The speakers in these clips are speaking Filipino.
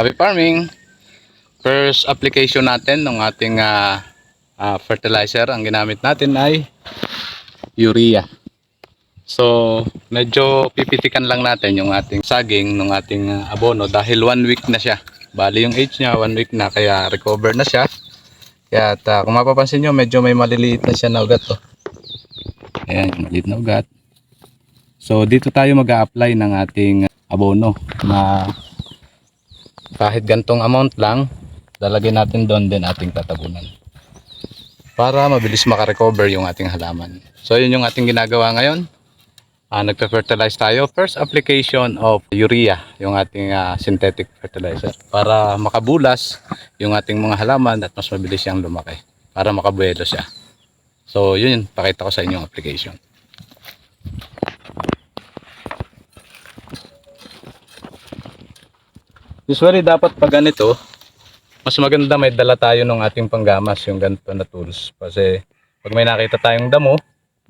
Happy farming! First application natin ng ating fertilizer, ang ginamit natin ay urea. So medyo pipitikan lang natin yung ating saging ng ating abono dahil 1 week na siya. Bali yung age niya 1 week na, kaya recover na siya. Kaya kung mapapansin nyo, medyo may maliliit na siya na ugat to. Ayan, maliit na ugat. So dito tayo mag-a-apply ng ating abono na kahit gantong amount lang, lalagay natin doon, din ating tatabunan para mabilis makarecover yung ating halaman. So yun yung ating ginagawa ngayon. Nagpe-fertilize tayo. First application of urea, yung ating synthetic fertilizer, para makabulas yung ating mga halaman at mas mabilis siyang lumaki, para makabuelo siya. So yun, pakita ko sa inyo yung application. Usually dapat pag ganito, mas maganda may dala tayo ng ating panggamas, yung ganito na tools. Kasi pag may nakita tayong damo,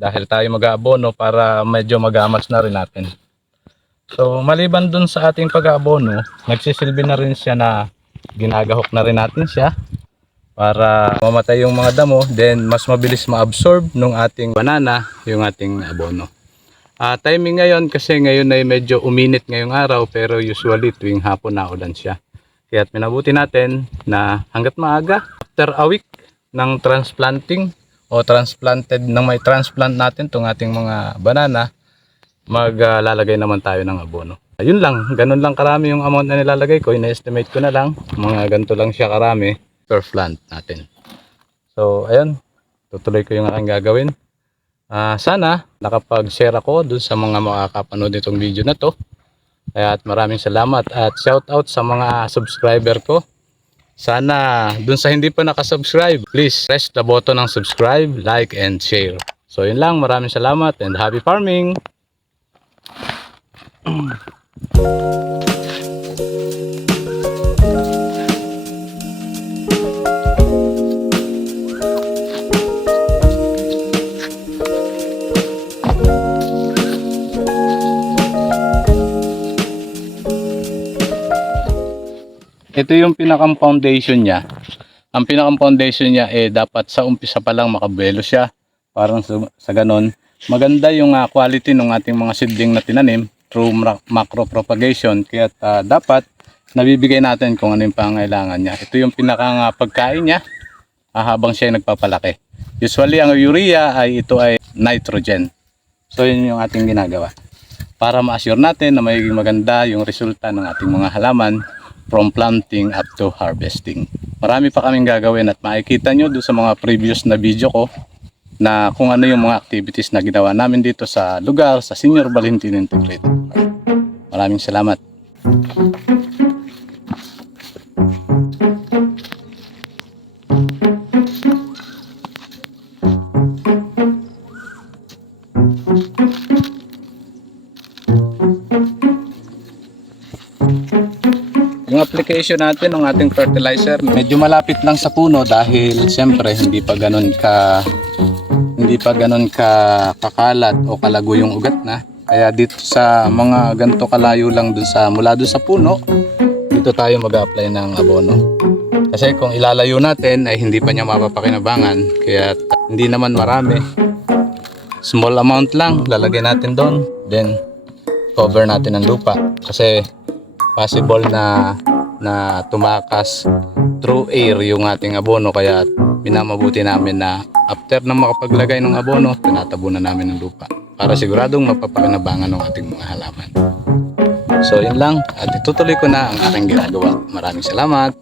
dahil tayo mag-aabono, para medyo magamas na rin natin. So maliban dun sa ating pag-aabono, nagsisilbi na rin siya na ginagahok na rin natin siya para mamatay yung mga damo, then mas mabilis ma-absorb ng ating banana yung ating abono. Timing ngayon, kasi ngayon ay medyo uminit ngayong araw, pero usually tuwing hapon na ulan siya. Kaya minabuti natin na hanggat maaga, after a week ng transplanting o transplanted, nang may transplant natin itong ating mga banana, maglalagay naman tayo ng abono. Yun lang, ganun lang karami yung amount na nilalagay ko. Ina-estimate ko na lang, mga ganito lang siya karami per plant natin. So ayun, tutuloy ko yung aking gagawin. Sana nakapag-share ako dun sa mga makakapanood itong video na to. At maraming salamat at shout out sa mga subscriber ko. Sana dun sa hindi pa nakasubscribe, please press the button ng subscribe, like and share. So yun lang, maraming salamat and happy farming! Ito yung pinakang foundation niya. Ang pinakang foundation niya dapat sa umpisa pa lang makabuelo siya. Parang sa ganon. Maganda yung quality ng ating mga seedling na tinanim through macro propagation. Kaya dapat nabibigay natin kung ano yung pangailangan niya. Ito yung pinakang pagkain niya habang siya nagpapalaki. Usually ang urea ito ay nitrogen. So yun yung ating ginagawa para ma-assure natin na magiging maganda yung resulta ng ating mga halaman from planting up to harvesting. Marami pa kaming gagawin at makikita nyo doon sa mga previous na video ko na kung ano yung mga activities na ginawa namin dito sa lugar sa Senior Valentino Integrated Farm. Maraming salamat. Yung application natin ng ating fertilizer, medyo malapit lang sa puno dahil siyempre hindi pa ganun ka kakalat o kalago yung ugat na. Kaya dito sa mga ganito kalayo lang mula dun sa puno, dito tayo mag-apply ng abono. Kasi kung ilalayo natin ay hindi pa niya mapapakinabangan, kaya hindi naman marami. Small amount lang lalagay natin doon, then cover natin ng lupa kasi possible na tumakas through air yung ating abono, kaya minamabuti namin na after na makapaglagay ng abono, tinatabunan namin ng lupa para siguradong mapapakinabangan ng ating mga halaman. So yun lang, at itutuloy ko na ang aking ginagawa. Maraming salamat.